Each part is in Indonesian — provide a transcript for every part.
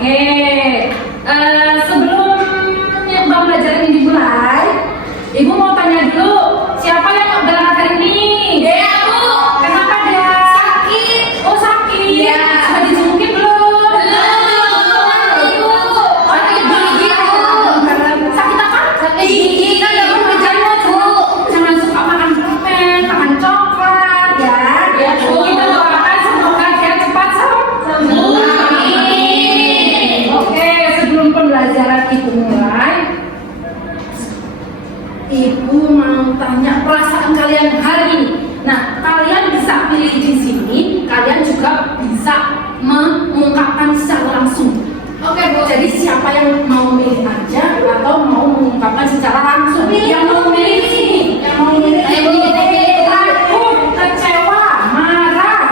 Oke, sebelum pembelajaran ini dimulai, Ibu mau tanya dulu, siapa yang nggak berangkat hari ini? Dea, Bu. Kenapa Dea? Sakit. Oh sakit? Iya. Sudah disuntik belum? Ibu. Sakit gigi. Sakit apa? Sakit gigi. Kan nggak mau berjemur, Bu. Jangan suka makan permen, makan coklat ya. Ya, Bu. Kita doakan semoga dia cepat sembuh. Oke, sebelum pembelajaran Ibu mulai, Ibu mau tanya perasaan kalian hari ini. Nah, kalian bisa pilih di sini, kalian juga bisa mengungkapkan secara langsung. Oke, Bu. Jadi siapa yang mau milih aja atau mau mengungkapkan secara langsung? Yang mau milih sini, yang mau milih Ayo, Bu. takut, kecewa, marah,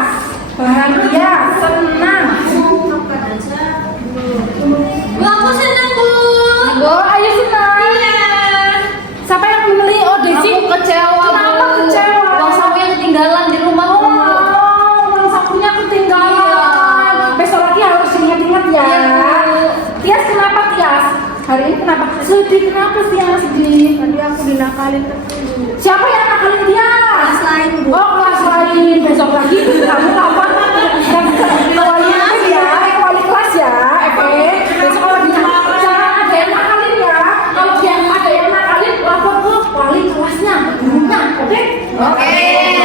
bahagia, senang. Ungkapkan aja, Bu. Bu, aku senang, Bu. Oh, ayo senang. Iya. Siapa yang memilih? Oh, Desi. Aku kecewa, Kenapa Bu. kecewa? Uang sakunya ketinggalan di rumah, Bu. Uang sakunya ketinggalan. Iya. Besok lagi harus ingat-ingat ya. Iya, Bu. Tias kenapa Tias? Hari ini kenapa? Sedih kenapa Tias sedih? Tadi aku dinakalin terus. Siapa yang nakalin Tias? Kelas lain, Bu. Oh kelas lain. Besok lagi kamu apa? Wali ya, wali kelas ya. Besok kalau jangan ada yang nakalin ya. Kalau dia ada yang nakalin, lapor ke wali kelasnya, gurunya. Oke? Oke.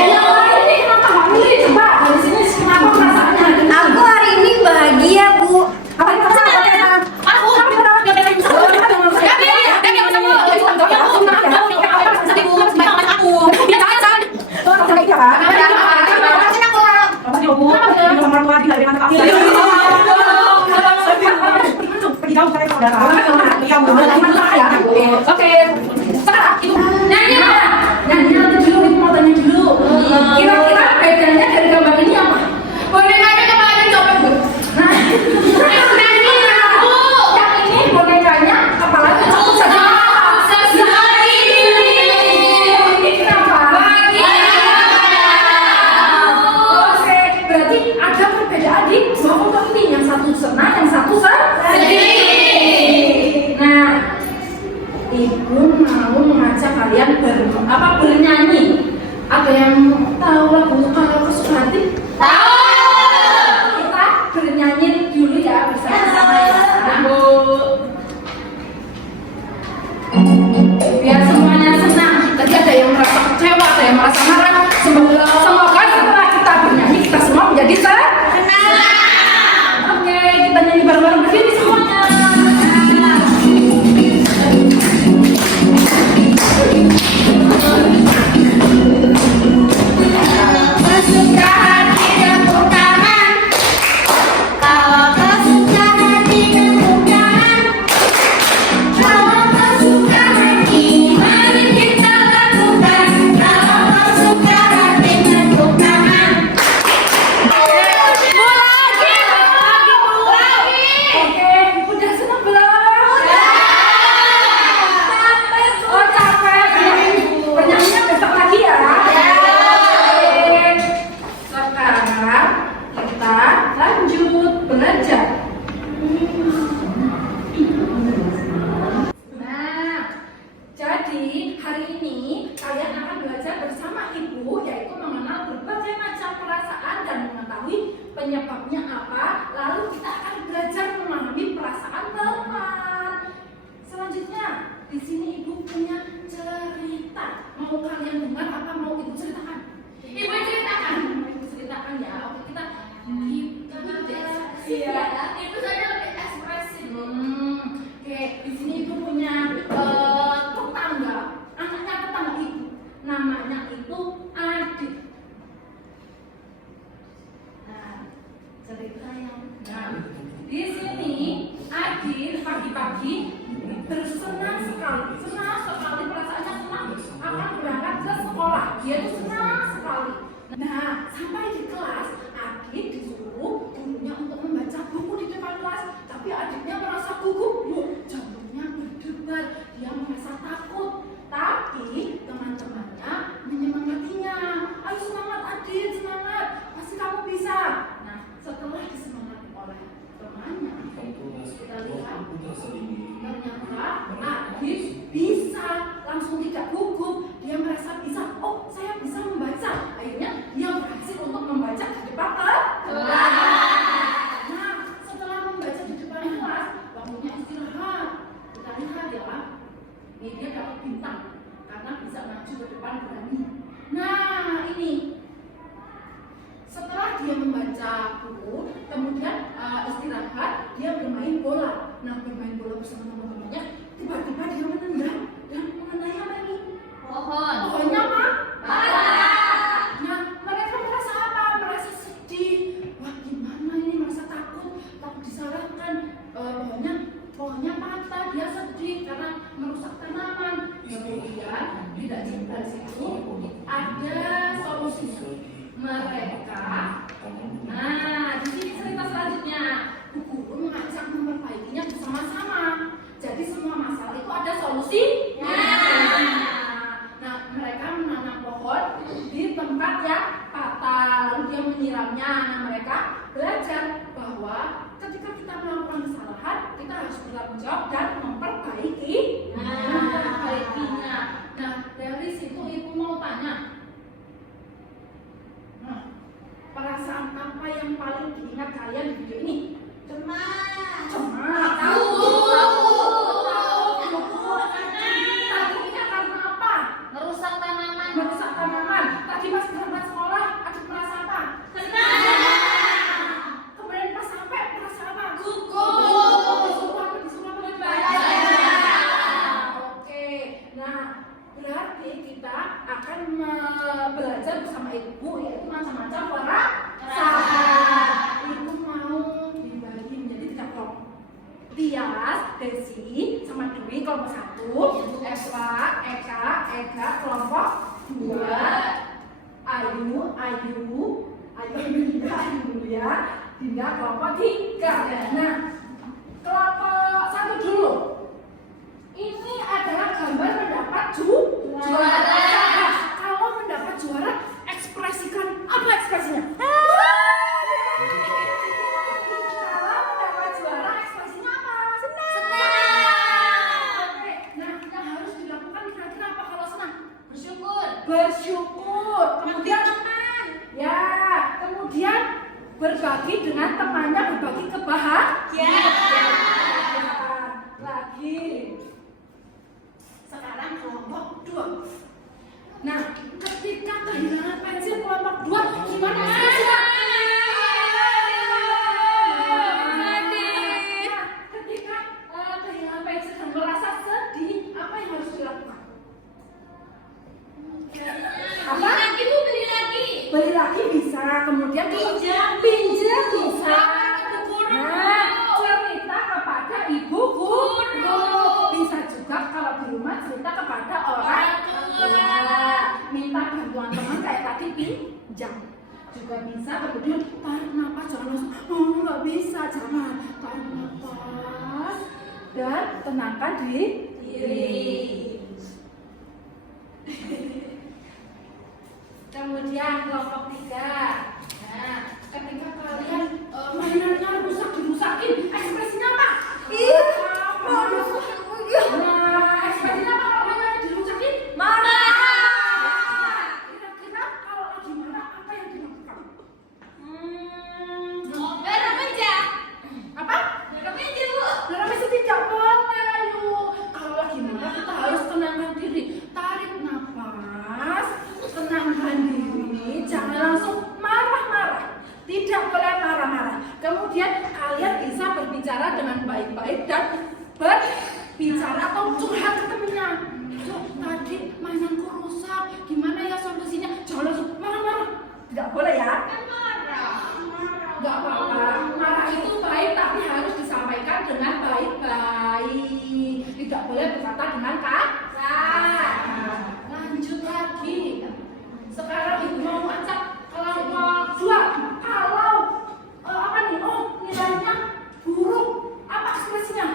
Yang lain ini kenapa nggak milih? Coba dari sini kenapa perasaannya? Aku hari ini bahagia, Bu. Apa yang Aku. Oke, sekarang Ibu nyanyi nanti dulu, Ibu mau tanya dulu. Kira-kira bedanya dari gambar ini apa? Bonekanya kepalanya copet, Bu. Nah, Nyanyi, Bu. yang ini bonekanya kepalanya copot saja. Sekali. Ini kenapa? Oke, berarti ada perbedaan di dua foto ini. Yang satu senang, yang satu sedih. Nah, Ibu mau mengajak kalian bernyanyi. Ada yang tahu lagu Kalau Kesukaan Hati? Tahu. Kita bernyanyi dulu ya bersama-sama ya. Bu. Biar semuanya senang. Tadi ada yang merasa kecewa, ada yang merasa marah. Semoga setelah kita bernyanyi kita semua menjadi senang. Oke, kita nyanyi bareng-bareng berdiri semuanya. Kesuka hati tepuk tangan. Kalau kesuka hati tepuk tangan. Kalau kesuka hati mari kita lakukan. Kalau kesuka hati tepuk tangan. Bu lagi. Oke, udah senang belum? Oh capek. Bernyanyinya besok lagi ya. Oke. Sekarang kita lanjut belajar. Nah, jadi hari ini kalian akan belajar bersama Ibu, yaitu mengenal berbagai macam perasaan dan mengetahui penyebabnya apa. Lalu kita akan belajar memahami perasaan teman. Selanjutnya, di sini Ibu punya cerita. Mau kalian dengar apa mau Ibu ceritakan? Ibu ceritakan. Ibu ceritakan ya. Oke, kita Iya. Itu saja lebih ekspresif. Oke, di sini Ibu punya tetangga, anaknya tetangga Ibu. Namanya itu Adik. Nah, Adit bisa langsung tidak gugup. Dia merasa bisa, oh saya bisa membaca. Akhirnya dia berhasil untuk membaca di depan kelas. Nah, setelah membaca di depan kelas, waktunya istirahat. Kita lihat ya, ini dia dapat bintang karena bisa maju ke depan berani. Nah, ini setelah dia membaca buku, kemudian istirahat, dia bermain bola. Nah, bermain bola bersama teman-temannya, tiba-tiba dia menendang dan mengenai apa ini? Pohon. Pohonnya apa? Nah, mereka merasa apa? Merasa sedih. Wah, gimana ini? Merasa takut disalahkan. Pohonnya patah, dia sedih karena merusak tanaman. Kemudian tidak dari situ ada solusinya. Mereka, nah di sini cerita selanjutnya, Bu Guru mengajak memperbaikinya bersama-sama. Jadi semua masalah itu ada solusinya. Nah, mereka menanam pohon di tempat yang patah, lalu dia menyiramnya. Nah, mereka belajar bahwa ketika kita melakukan kesalahan, kita harus bertanggung jawab dan memperbaikinya. Nah, dari situ ibu mau tanya. Perasaan apa yang paling diingat kalian di video ini? Cemas. Takutnya karena apa? Merusak tanaman. Tadi pas berangkat sekolah, Adit merasa apa? Senang. Kemudian pas sampai merasa apa? Gugup. Disuruh apa? Oke. Nah, berarti kita akan belajar bersama ibu, yaitu macam-macam perasaan. Ibu mau dibagi menjadi 3 kelompok. Tias, Desi, sama Dwi kelompok 1, Eva, Ega kelompok 2, Ayu, Dinda kelompok 3. Nah, kelompok 1 dulu. Ini adalah gambar mendapat juara. Kalau mendapat juara, ekspresikan apa ekspresinya? Kalau mendapat juara, ekspresinya apa? Senang. Oke. Nah, yang harus dilakukan kira-kira apa kalau senang? Bersyukur. Kemudian teman. Ya, kemudian berbagi dengan temannya, berbagi kebahagiaan. Lagi. Sekarang kelompok 2. Nah, ketika kehilangan pensil kelompok 2, gimana rasanya? Ketika kehilangan pensil dan merasa sedih, apa yang harus dilakukan? Apa? Beli lagi bisa, kemudian pinjam bisa. Nah, cerita kepada ibu guru. Bisa juga kalau di rumah cerita kepada orang tua. Minta bantuan teman kayak tadi pinjam. Juga bisa, kemudian tarik nafas, jangan langsung, nggak bisa, jangan. Tarik nafas dan tenangkan diri. Kemudian kelompok 3. Nah, ketika kalian mainannya dirusakin, ekspresinya apa? Nah, ekspresinya apa kalau mainannya dirusakin? Marah. Kira-kira kalau lagi marah apa yang dilakukan? Apa? Meja tidak boleh, yuk. Kalau lagi marah kita harus tenangkan diri. Tarik nafas, tenangkan diri, jangan langsung marah-marah. Tidak boleh marah-marah. Kemudian kalian bisa berbicara dengan baik-baik dan berbicara atau curhat ke temennya. Tadi mainanku rusak, gimana ya solusinya? Jangan langsung marah-marah. Tidak boleh ya? Gak apa-apa. Marah itu baik tapi harus disampaikan dengan baik-baik. Tidak boleh berkata dengan kasar. Lanjut lagi. Sekarang ibu mau ajak kelompok 2. Kalau apa nih? Oh, nilainya buruk. Apa ekspresinya?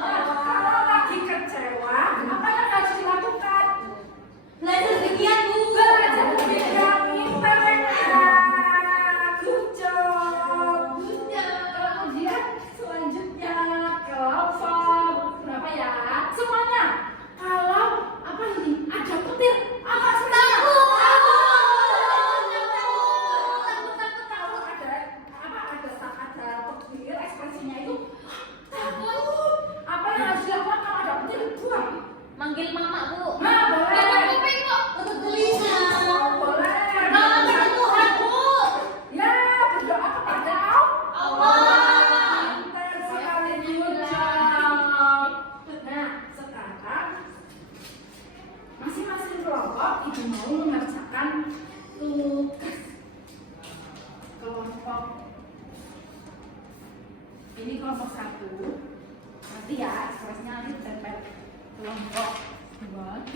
Kalau lagi kecewa, apa yang harus dilakukan? Belajar kelompok ibu mau mengerjakan tugas kelompok. Ini kelompok 1. Nanti ya, ekspresinya nanti ditempel kelompok 2.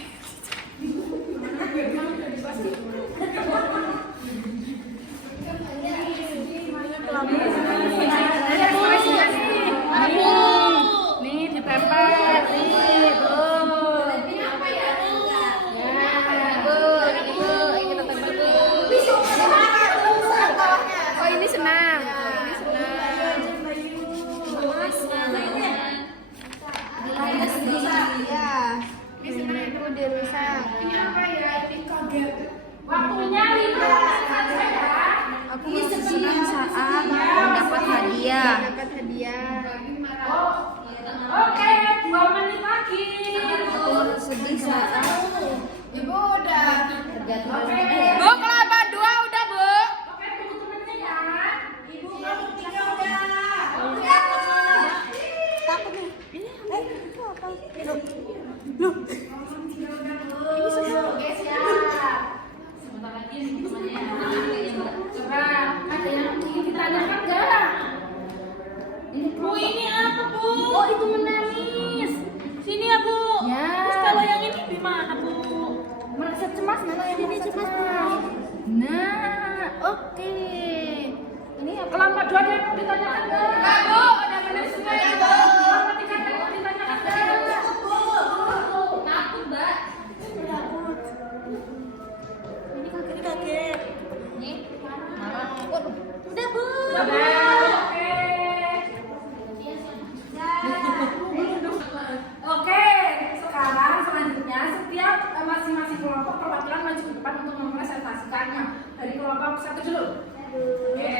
Gimana biar kamu udah dipasti. Nih ditempel nih tuh. Ini apa ya? Ini kita tempel tuh. Oh ini senang. Ini apa ya? Ini kaget. Waktunya 5 saja ya. Aku senang saat mendapat hadiah. Oh, oke, 2 menit lagi. Aku sedih saat Ibu udah. terjatuh Oke. dari hadiah. Bu, kelapa 2 udah, Bu. Oke, tunggu temennya ya. Ibu Kamu 3 udah. Takut nih. Itu apa? Oke, siap. Sebentar lagi nih temannya. Coba ada yang ingin ditanyakan enggak? Bu, ini apa, Bu? Oh, itu menangis. Sini ya, Bu. Ya. Terus kalau yang ini gimana, Bu? Merasa cemas, mana yang ini cemas, Mas? Nah, oke. Ini ya, kelompok 2 ada yang mau ditanyakan enggak? Enggak, Bu. Udah benar semua ya, Bu. Kelompok 3 ada yang mau ditanyakan enggak? Takut, Mbak. Ini kaget. Nih. Udah, Bu. Oke. Oke, sekarang selanjutnya setiap masing-masing kelompok perwakilan maju ke depan untuk mempresentasikannya. Dari kelompok 1 dulu. Oke.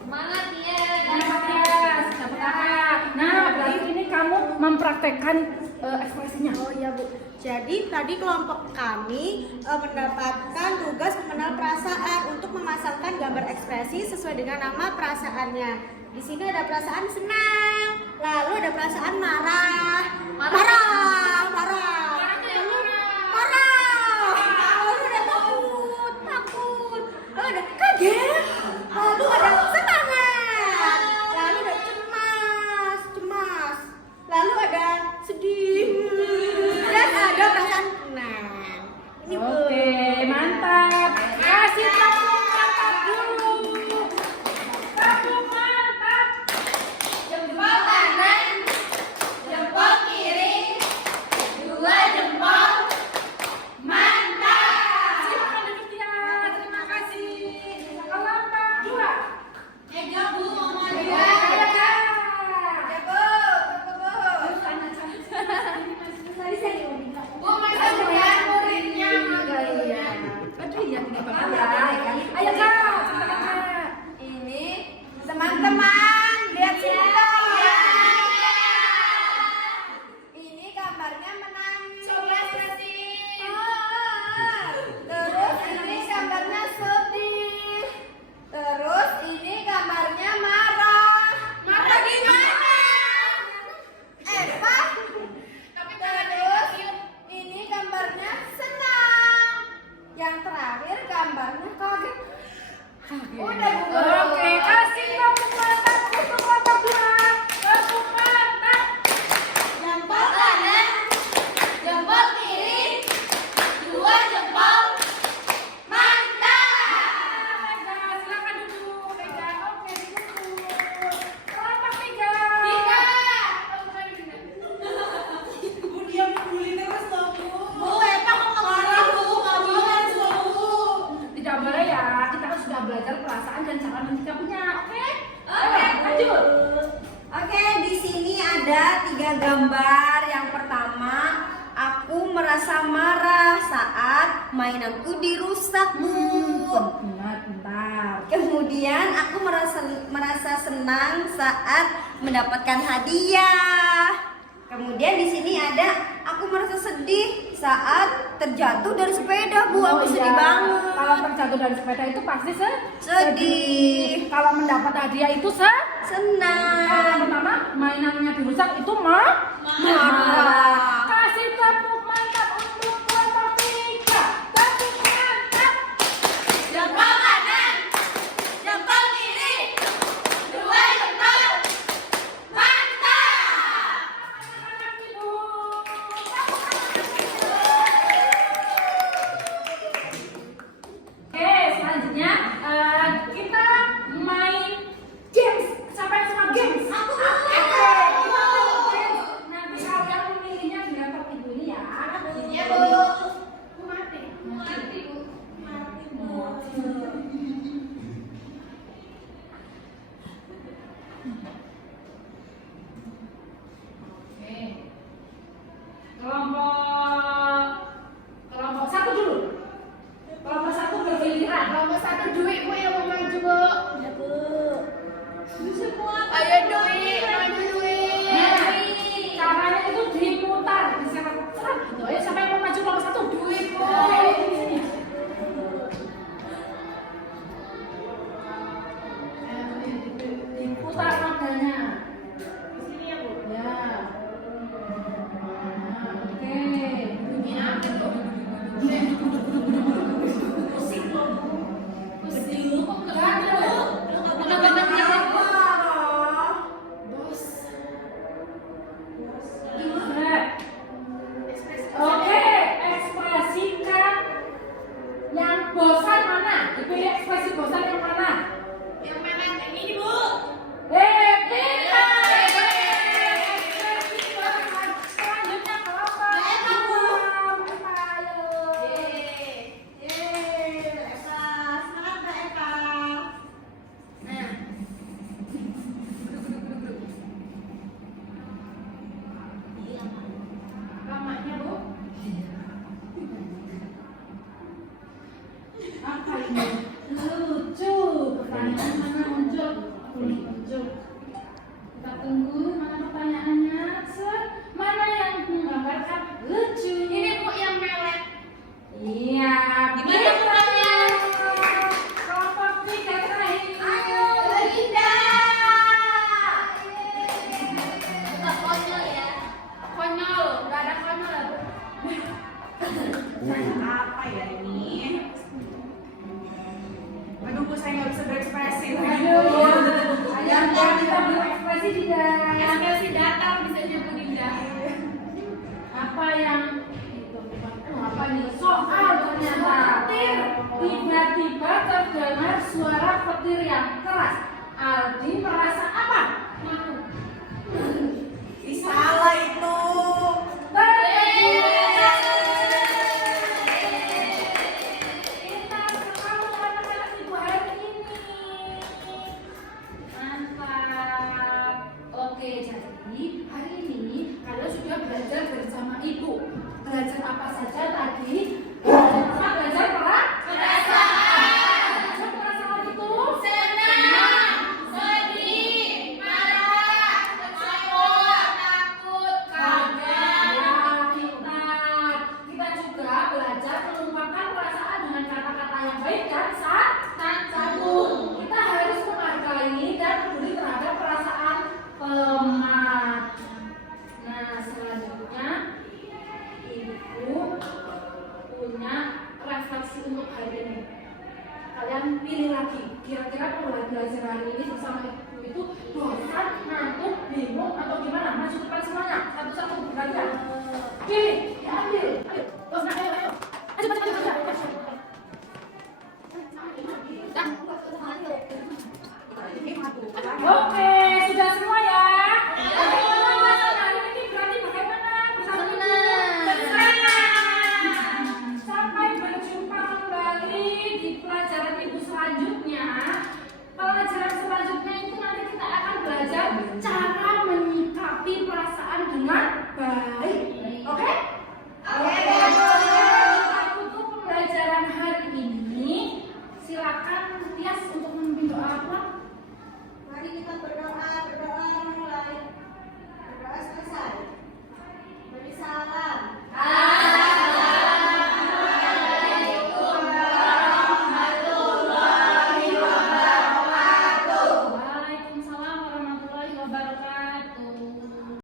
Semangat ya. Dapat ya, dapat apa? Nah, berarti ini kamu mempraktekkan ekspresinya. Oh iya Bu. Jadi tadi kelompok kami mendapatkan tugas mengenal perasaan untuk memasangkan gambar ekspresi sesuai dengan nama perasaannya. Di sini ada perasaan senang, lalu ada perasaan marah, marah. Lalu ada takut, lalu ada kaget, lalu ada semangat, lalu ada cemas, lalu ada sedih, dan ada perasaan tenang. Ini Bu. Oke, mantap. Kasih tepuk mantap dulu. Tepuk mantap. Jempol kanan, jempol kiri, 2 jempol. Mantap. Silakan duduk ya. Terima kasih. Kelompok 2. Ega, Bu, mau Ya, dua. ya. Bu, masa bukan muridnya. Aduh, iya, tidak apa-apa ya. Ayo, Kak. Silakan, Kak. Ini teman-teman lihat sini dong. Ini gambarnya menangis. Coba kasih. Terus ini gambarnya sedih. Terus ini gambarnya marah. Marah gimana? Pak. Terus ini gambarnya senang. Yang terakhir gambarnya kaget. Udah Bu. Oke, kasih tepuk mantap untuk kelompok 2. Tepuk mantap. Jempol kanan, jempol kiri, 2 jempol. Mantap. Mega, silakan duduk. Mega, oke, duduk. Kelompok 3. Bu, Eva mau marah, Bu. Nggak boleh, Bu. Tidak boleh ya, kita kan sudah belajar perasaan dan cara menyikapinya, oke? Oke. Lanjut. Oke, di sini ada 3 gambar. Yang pertama, aku merasa marah saat mainanku dirusak, Bu. Bentar. Kemudian aku merasa senang saat mendapatkan hadiah. Kemudian di sini ada aku merasa sedih saat terjatuh dari sepeda, Bu. Aku sedih banget. Kalau terjatuh dari sepeda itu pasti Sedih. Kalau mendapat hadiah itu Kalau Senang. pertama mainannya dirusak itu marah. Marah. Kasih tepuk mantap untuk kelompok 3. Apa ya ini? Aduh, Bu, saya nggak bisa berekspresi. Yang kita berekspresi tidak. Ekspresi datar bisa nyebut Dinda. Apa yang itu apa nih soal ternyata tiba-tiba terdengar suara petir yang keras. Aldi merasa apa? Salah itu. Kita selalu anak-anak ibu hari ini. Mantap. Oke, jadi hari ini kalian sudah belajar bersama ibu. Belajar apa saja tadi? Belajar perasaan. Perasaan itu Senang, sedih, marah, kecewa, takut, kaget. Kita juga belajar mengungkapkan perasaan dengan kata-kata yang baik dan santun. Kita harus menghargai dan peduli terhadap perasaan pelemah. Nah, selanjutnya ibu punya refleksi untuk hari ini. Kalian pilih lagi, kira-kira pembelajaran hari ini bersama ibu itu bosan, ngantuk, bingung atau gimana? Maju depan semuanya, satu-satu belajar. Pilih, diambil. Ayo, bosan, ayo. Ayo, maju.